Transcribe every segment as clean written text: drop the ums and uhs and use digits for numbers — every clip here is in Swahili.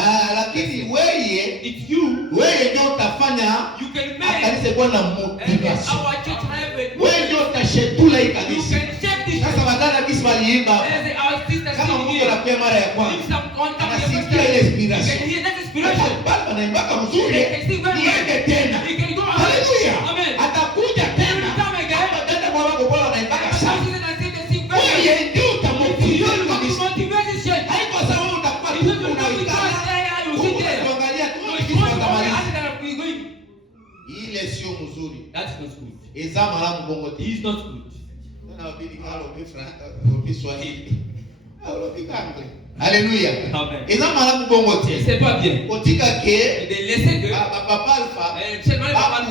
Lakini wewe, it's you. wewe ndio utafanya You can make kanisa kuwa na and motivation. our church have a Wewe ndio utashetula hii you kanisa. can check this. Sasa badala kisi waliimba, As our sisters kama sing Mungu here. anapea mara ya If kwanza, some contact anasikia ile you inspiration. can hear that inspiration. Baba anaimbaka mzuri, They can sing very well. niende tena. You can go out. Haleluya. Amen. Atakuja tena. Come again. Hapa dada kwa wako bora anaimbaka Some sana. sisters and they sing very well. Wewe ndio utamotivate You have to kanisa. motivate this church. Haiko sababu utakuwa If you tu don't motivate unaikana. us, you sit there. Tuangalia tu No, it's kisi not watamaliza. only us that are going. Ile sio mzuri. That's not good. Ezama la mbongo He is not good. na wabidi kalo Kiswahili. Haleluya. Amen. Ezama la mbongo Et c'est pas bien. Otika ke Et de laisser que papa alpha seulement les papas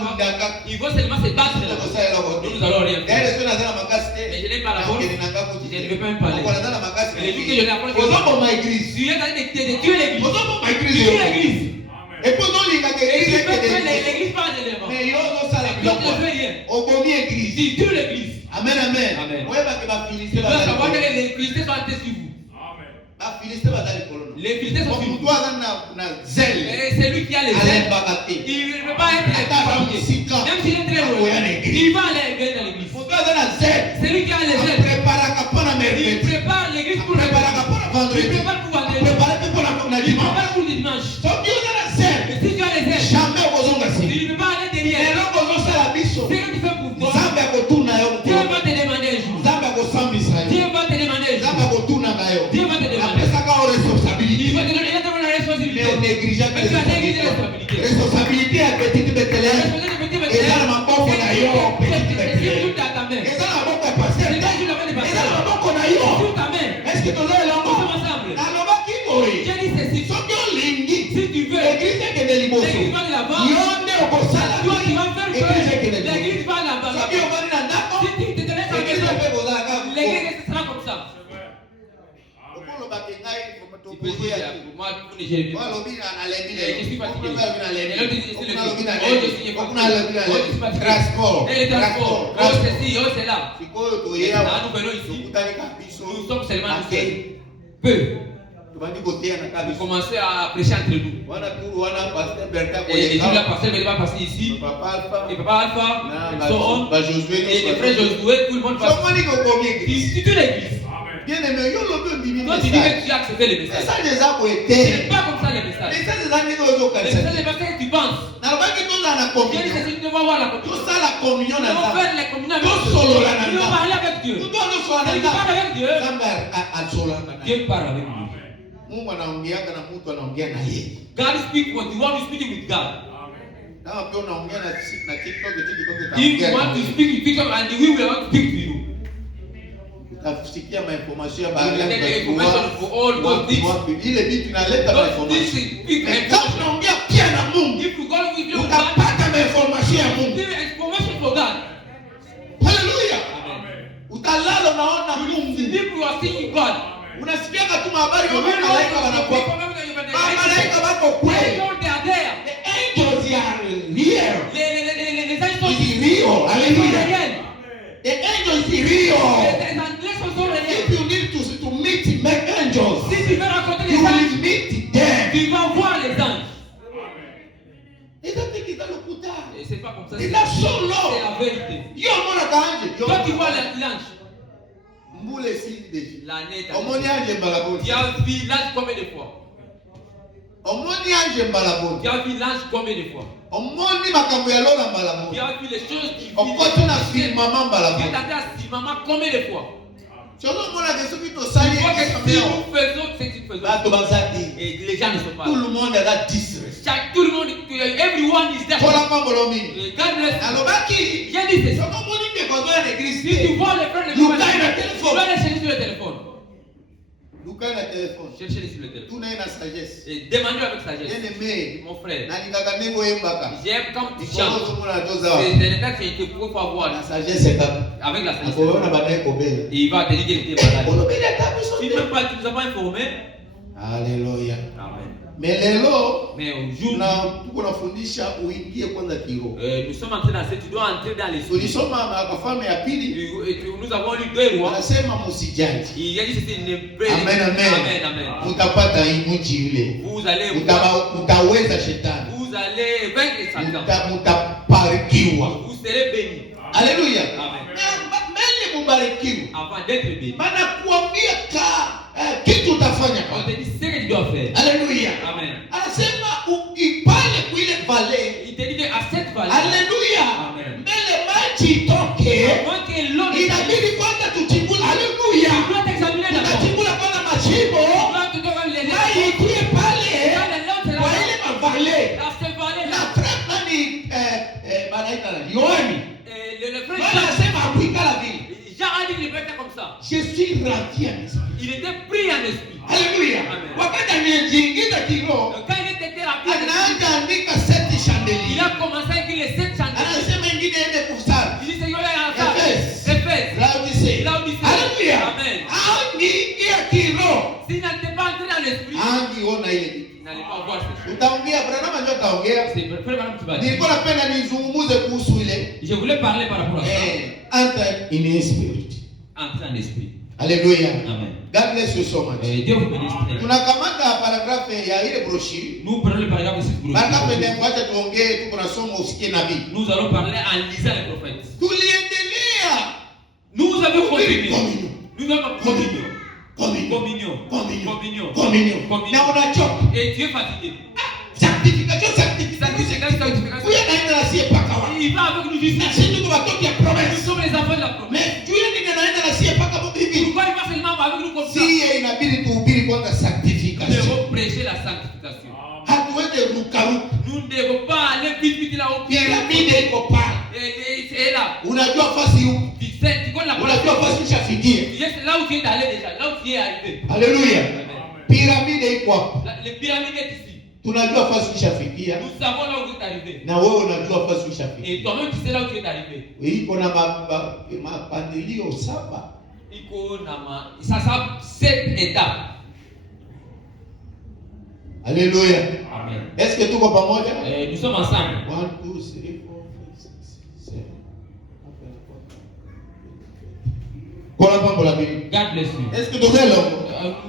ils vont seulement se battre là. Nous allons rien faire. D'ailleurs, c'est dans la magasin. Mais je n'ai pas la parole. Je ne veux pas me parler. Voilà dans la magasin. Et vu que je n'ai pas Ozobo ma église. tu es en train de tuer l'église. Ozobo ma Tu église. tues l'église. Et pour nous les gars Et tu l'église peux tuer l'église par l'élément. mais ils ont ça la Tu ne fais rien. Obomi église. Tu tues l'église. Amen amen. Amen. Ouais ba ke ba Tu Philistins dois ba. savoir que les Philistins sont testés sur vous. Ba Philistins ba dali kolona. Les Philistins sont sur Pour vous. toi na zèle. Et c'est lui qui a les Alain ailes. Bagaté. Il ne peut pas être fatigué. Même s'il est très loin, il va aller dans l'église. Pour toi na zèle. C'est lui qui a les ailes. Prépare ka pona Il merveille. prépare l'église pour le Prépare ka pona Il vendredi. prépare pour vendredi. Prépare pour la Il dimanche. prépare pour le dimanche. So Dieu na zèle. Et si tu as les ailes, Jamais kozonga si. il ne peut pas aller derrière. Lelo kozosala biso. C'est que tu fais pour toi. Nzambe akotuna yo Dieu mukolo. va te demander un jour. Nzambe akosambisa yo. Dieu va te demander un Nzambe jour. akotuna ngayo. Dieu va te demander. Apesaka o Il responsabilité. va te donner la responsabilité. Mais on néglige Mais tu as négligé la responsabilité. responsabilité ya petite La Bethléem. responsabilité de petit Eza na maboko na yo petite c'est Bethléem. tout à ta main. Eza na maboko ya pasteur. C'est tout à ta main. Eza na maboko na C'est yo. tout à main. Est-ce que tozoyela Nous ngo? sommes ensemble. Nalobaki boye. J'ai dit ceci. Soki olingi Si tu veux, église ekende liboso. l'église va de l'avant. Yo nde okosala Toi qui vas faire église que ekende liboso. l'église va de l'avant. Soki ovandi na ndako Si tu te laisses à la église maison, mpe kozalaka l'église sera comme ça. okolobaka ngai Tu peux dire, moi, vous ne gérez pas. walobi nalembi Je suis fatigué. lelo Et l'autre dit, c'est le okunalobi truc. na Oh, je suis fatigué. Oh, je suis fatigué. transport Et le transport. Oh, ceci, oh, c'est là. sikoyo Et toyeya là, nous venons ici. tokutaneka biso Nous sommes seulement nous seuls. ate Peu. tobandi koteya na Nous kabiso commençons à prêcher entre nous. wana turu wana pasteur Berta Et les jours là, koyeka pasteur ne va passer ici. papa alpha Et papa Alpha, na et so on. bajosué Et les frères Josué, tout le monde passe. somoni kokomi église Tu tues l'église. bien aimé yo lobi ondimi Toi, tu dis message que tu as accepté le message. message eza boye Ce n'est te pas comme ça le message. message eza ndenge Le ozokanisa message n'est pas ce que tu penses. nalobaki tozala na Dieu dit communion ceci, nous devons avoir la communion. tosala communion Nous na devons nzambe faire les communions avec Tous Dieu. solo là, Nous devons parler avec Dieu. Mtu anasola na Celui qui parle nzambe avec Dieu, nzambe asolanga naye Dieu parle avec lui. Mungu anaongeaga na mtu anaongea na yeye God speaks what you want to speak with God. kama pia unaongea na TikTok If you want to speak with people and we will want to speak to you. utasikia mainformation ya You baadhi will get the information for all those things. ile vitu inaleta Those mainformation things speak kama information. unaongea pia na Mungu If you go with you, God, utapata mainformation ya Mungu give information for God. haleluya Amen. utalala unaona Mungu If you are seeing God, unasikiaga tu habari you ya will malaika know wanakuwa malaika wako they kweli know they are there. the angels are here Les anges sont is real hallelujah réels. the angels is real Les anges sont réels. if you need to meet my angels Si tu veux rencontrer you les anges, will meet them tu vas voir les anges. itatikita lokuta Et c'est pas comme ça. ila C'est solo la vérité. yo mona kanje Toi qui vois l'ange, mbule sindi l'année omoni anje mbalaboni tu as vu l'ange combien de fois? omoni anje mbalaboni Tu as vu l'ange combien de fois? omoni makambo ya lola Tu mbalaboni as vu les choses qui okoti na film mama Tu mbalaboni as dit maman combien de fois? solo mona ke soki Tu tosali vois que si ekameo nous faisons ce que nous faisons, bato bazati et les gens ne sont pas tout là. le monde a disrespect Tout le monde, everyone is there. kola pambolo mingi Et God bless you. alobaki J'ai dit ceci. soko moni ndeko azoya na église Si tu te vois les frères de Luka Dieu, na tu téléphone. vas les chercher sur le téléphone. luka na telefone Cherchez-les sur le téléphone. tuna ye na sagesse Et demandez avec sagesse. bien aimé Mon frère, nalingaka ndenge oyembaka j'aime quand tu likolo chantes. ozomona tozawa C'est des états que tu peux pas voir na sagesse kaka avec la sagesse. akoona bandai kobela Et il va te dire qu'il était malade. olobeli ata biso Si te même pas, tu ne nous as pas informé. Alléluia. Amen. Melelo Mais aujourd'hui, na tuko nafundisha uingie kwanza kiroho. nous sommes en train d'enseigner, tu dois entrer dans l'esprit. Tulisoma Wafalme ya pili, Nous avons lu 2 rois. wanasema msijaji. Il a dit c'est une prayer. Amen, amen. Amen, amen. Utapata mji ule. Vous allez Utaweza shetani. vous allez vaincre Satan. Mutaparikiwa. Vous serez bénis. Haleluya. Amen. Meli mubarikiwe. Avant d'être béni. Maana kuambia kitu utafanya On kwa. te dit ce que tu dois faire. Haleluya. Amen. Anasema ukipale kuile vale. Il te dit qu'à cette vallée, Haleluya. Amen. Mbele maji itoke. avant que l'eau ne Inabidi kwanza tuchimbule. Haleluya. tu dois t'examiner d'abord. Tunachimbula kwanza mashimo. Tu dois te donner les Maji itie pale. Dans les langues, c'est Kwa là. ile mavale. Dans cette vallée Na là. frère nani banaita nani? Yohani. Le frère Bwana anasema akuikala vile. Jean a dit, il répète comme ça. Je suis ravi en esprit. Il était pris en esprit. Haleluya. Amen. Wakati amejiingiza kiroho, Quand il était rempli, anaanza andika seti il chandelier. a commencé à écrire les 7 chandeliers. Anasema ingine ende kusali. Il dit, Seigneur, il y a ça. Éphèse. Éphèse. Laodicea. Laodicea. Haleluya. Amen. Angiingia kiroho. S'il n'était pas entré dans l'esprit, Angiona ile kitu. il n'allait pas voir ces choses. Utaongea Branham ndio ataongea. C'est frère Madame Tibadi. Nilikuwa napenda nizungumuze kuhusu ile Je voulais parler par rapport à ça. enter in spirit. Entrer en esprit. Haleluya. Amen. God bless you so much. Dieu vous bénisse. Tunakamata paragrafe ya ile brochure. Nous prenons le paragraphe de cette Paragrafe brochure. ndio acha tuongee, tuko nasoma usikie nabii. Nous allons parler en lisant les prophètes. Tuliendelea Nous avons continué. communion. Nous avons communion. Communion. Communion. Communion. Communion. Communion. Communion. Na unachoka. Et tu es fatigué. Sanctification, sanctification. Sanctification, sanctification. Huyu anaenda na sie paka wapi? Il va avec nous jusqu'à. Na sisi tuko watoto ya Nous promise. sommes les enfants de la promesse. Mais huyu ndio anaenda na sie paka Mungu hivi. Pourquoi il va seulement avec nous comme ça? Sie inabidi tuhubiri kwanza Nous sanctification. devons prêcher la sanctification. Hatuweze rukaruka. Nous ne devons pas aller vite vite là au pied. Piramide iko pale. C'est là. Unajua fasi huko. Tu sais, tu connais la Unajua fasi ushafikia. Tu sais, c'est là où tu es allé déjà, là où tu es arrivé. Haleluya. Amen. Piramide iko hapo. Les pyramides est ici. Tunajua fasi ushafikia. Nous savons là où tu es arrivé. Na wewe unajua fasi ushafikia. Et toi-même, tu sais là où tu es arrivé. Iko na mapandilio 7. Ça sera 7 étapes. Haleluya. Amen. Est-ce que tuko pamoja? Nous sommes ensemble. 1 2 3 4 5 6 7. Kola pambo la Bible. God bless you. Est-ce que tuko leo?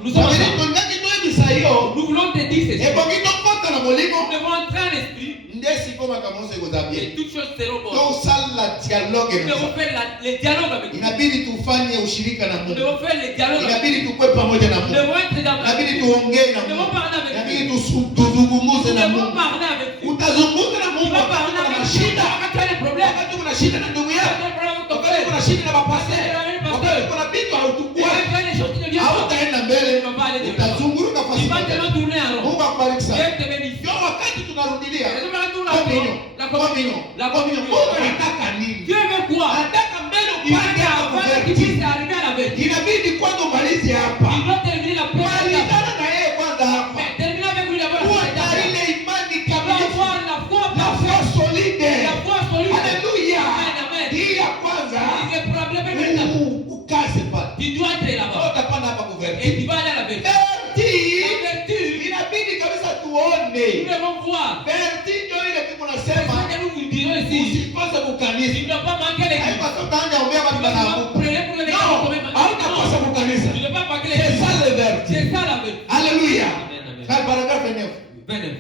Nous sommes ensemble. Tunataka tuwe hiyo. Nous voulons te dire ceci. Ebongi tokota na molimo. Nous devons entrer en esprit Ndesi koma kama mose et kuzabia. toutes choses seront bonnes. Donc ça la dialogue Nous devons faire les dialogues avec Dieu. inabidi tufanye ushirika na Nous Mungu. devons faire les dialogues avec Inabidi tukue pamoja na Nous Mungu. devons être dans la Inabidi tuongee na Nous devons Mungu. parler avec Inabidi Dieu. tuzungumze Nous na devons Mungu. parler avec Dieu. Utazungumza na Tu Mungu vas wakati parler kuna avec Dieu. shida. Quand tu as des problèmes, Wakati kuna shida na ndugu quand tu yako. as des problèmes avec ton Wakati kuna frère, shida na mapasta. Wakati Wakati kuna vitu hautukua. quand tu as des choses qui ne viennent pas, Hautaenda mbele. tu vas pas aller de l'avant. Utazunguruka Tu fasi vas moja. tellement tourner en rond. Mungu akubariki Dieu sana. te bénisse. Ndio wakati tunarudilia. Et nous allons tourner en Communion. rond. La communion. La communion. Mungu anataka nini? Dieu veut quoi? Anataka mbele Il veut upande hapa qu'avant que tu kuverti. puisses arriver à la vérité, Inabidi kwanza umalize hapa. il doit terminer la première étape. Malizana na yeye kwanza hapa. Mais terminer avec lui d'abord Kuwa la na première ile étape. imani Tu dois kamilifu. avoir la foi Na parfaite. foi solide. La foi solide. Haleluya. Amen, amen. Hii ya kwanza. Il est probablement maintenant. Ukaze pale. Tu dois entrer Wewe là-bas. utapanda hapa kuverti. Et tu vas aller à la vérité. Verti. La vertu, Inabidi kabisa nous tuone. devons voir. Verti ndio ile kitu C'est nasema. ça que nous vous dirons ici. Usikose kukanisa. Tu ne dois pas manquer les Haiko tutaanza ombea Tu watu dois banaanguka. prier pour les gens qui No, hautakosa kukanisa. Tu ne dois pas manquer les C'est ça le verti. C'est ça la vérité. Alléluia. Amen, amen. Dans le paragraphe 9. 29.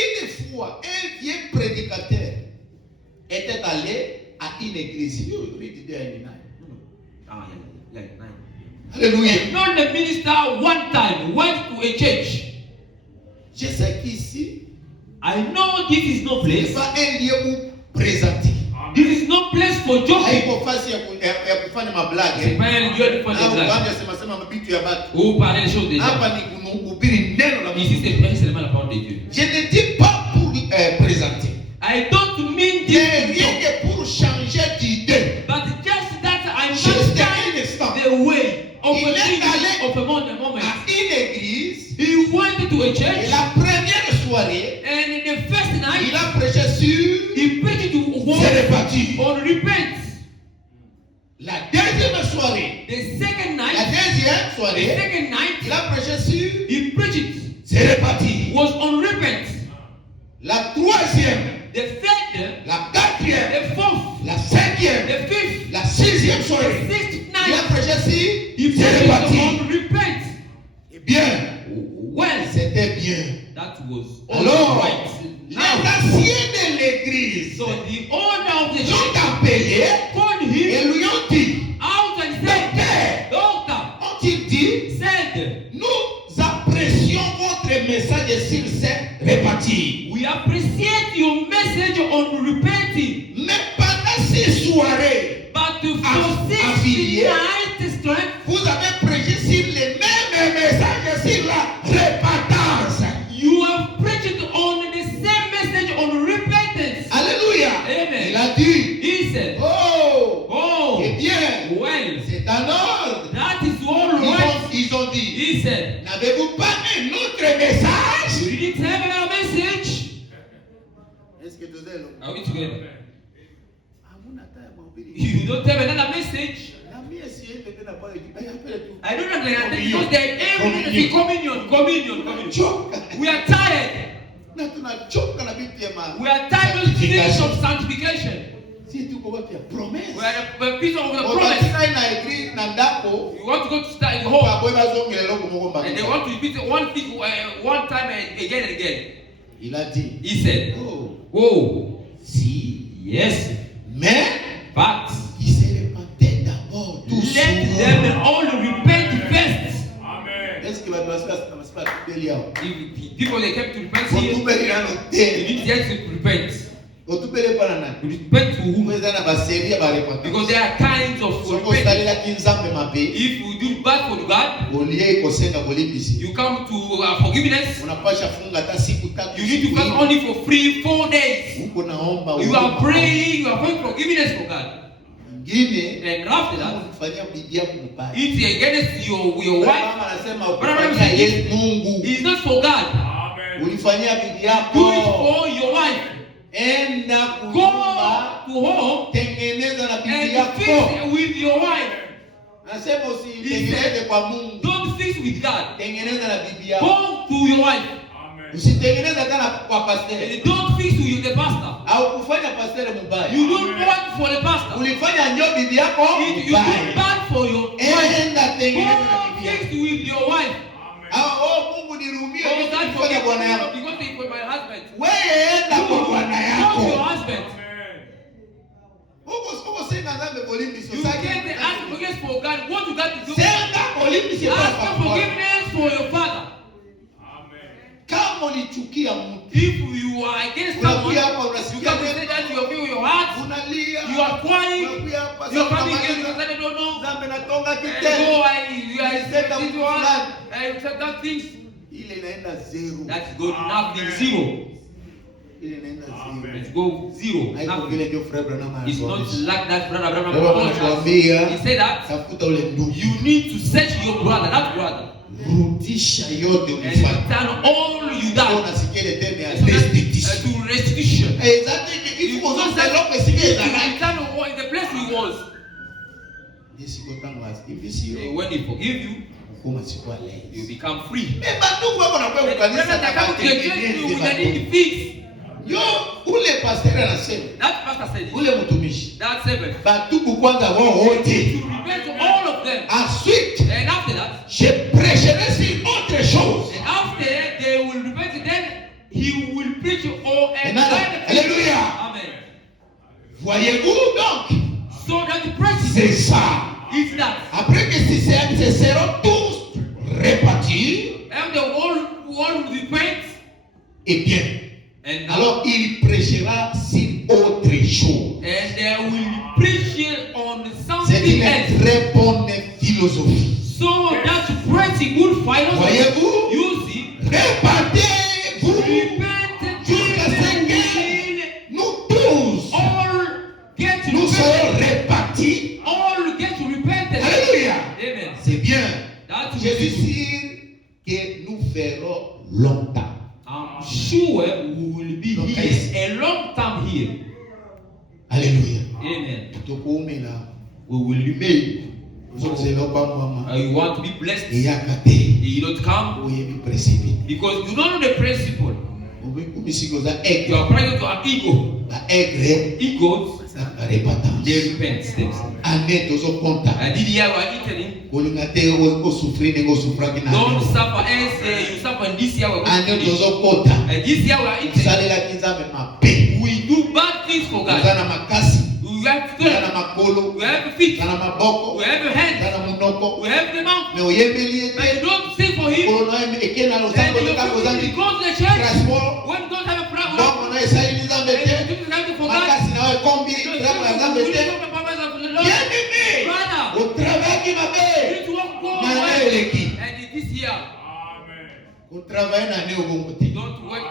Une fois, un vieux prédicateur était allé à une église. You read there in 9. Ah, yeah. Alléluia. Not the minister one time went to a church. Je sais qu'ici, I know this is no ce n'est place. pas un lieu où présenter. This is no place for joking. Haiko fasi ya kufanya C'est mablage. pas un lieu de faire des Au blagues. banja sema mabitu ya batu. Ou parler des choses des gens. Hapa ni kuhubiri neno la Ici, Mungu. c'est prêcher seulement la parole de Dieu. Je ne dis pas pour présenter. I don't mean Mais this, rien que pour changer d'idée. but just that I Juste must un instant. the way of Il a est living allé of a moment. À une église. He went to a Et church, la première soirée, and in the first night, il a prêché sur he preached to c'est one réparti. on repent. La deuxième soirée, The second la night, deuxième the soirée, second night, il a prêché sur he preached c'est c'est reparti. was on repentance. La troisième, The third, la quatrième, the fourth, la cinquième, the fifth, la sixième the soirée. sixth Il a night. prêché si, He c'est preached reparti. on repent. Eh bien, Well, c'était bien. that was Alors, all right. les anciens de l'église So the owner of the l'ont church appelé called et him lui ont dit, out and said, Doctor, ont-ils dit, said, nous apprécions votre message sur cette répartie. we appreciate your message on repenting, Mais pendant ces soirées, but for affilié, 6 nights strength, vous avez prêché sur les mêmes messages sur la repentance. you have preached on the same message on repentance. Alléluia. Amen. Il a dit, He said, oh, oh, eh bien, well, c'est en ordre. that is all right. Ils ont dit, He said, n'avez-vous pas un autre message? you didn't have a message. Est-ce que vous avez Are we together? You don't have another message. I don't understand because they every communion. We are tired. We are tired of things of sanctification. We are a piece of the promise. You want to go to start in home and they want to repeat one thing one time and again and again. He said, oh, si, yes, mais but il se repentait d'abord tous. let them all repent first. Est-ce que va passer pas If people they came to repent here, they need to repent. Repent to whom? Because there are kinds of repentance. If you do bad for God, you come to forgiveness. You need to fast only for 4 days. You are praying, you are praying forgiveness for God. And after that, it's against your wife. It's not for God. Do it for your wife. Go to home and fix with your wife. Don't fix with God. Go to your wife. And don't fix with the pastor. You don't work for the pastor. You do bad for your wife. Go fix with your wife. Because it's for my husband. Go to your husband. You can't ask forgiveness for God. What you got to do? Ask for forgiveness for your father. If you are against someone, you can say that you feel your heart. You are crying. You are coming against because I don't know. You are this one. And certain things. That's good. Nothing. Zero. Let's go zero. Nothing. It's not like that, brother. He said that you need to search your brother, that brother. And return all you done to restitution. You must return the place he was. When he forgive you, you become free. And that pastor said it. That servant. To repent to all of them. And after that, and after they will repent, then he will preach all and Amen. Voyez-vous donc? So that the preaching C'est ça. is that. Après que ces seront tous répartis, And the world will repent. eh bien, And alors il prêchera sur autre chose. and they will preach on C'est something une else. très bonne philosophie. So that's pretty good philosophy. Voyez-vous? You see, Répandez-vous repent jusqu'à ce que nous tous all get nous serons repented. répartis. All get repented. Alléluia. Amen. C'est bien. That Je suis will be sûr que nous ferons longtemps. I'm sure we will be here a long time here. Alléluia. Amen. Tutokuume na We will remain. You want to be blessed, Et you don't come because you don't know the principle. You are praying to an ego. Egos, they repent. Don't suffer as you suffer this year. This year we do bad things for God. We have strength, we have feet, we have hands, we have the mouth. But you don't sing for him. And you go to the church when you don't have a problem. And you have to forget. And this year, don't work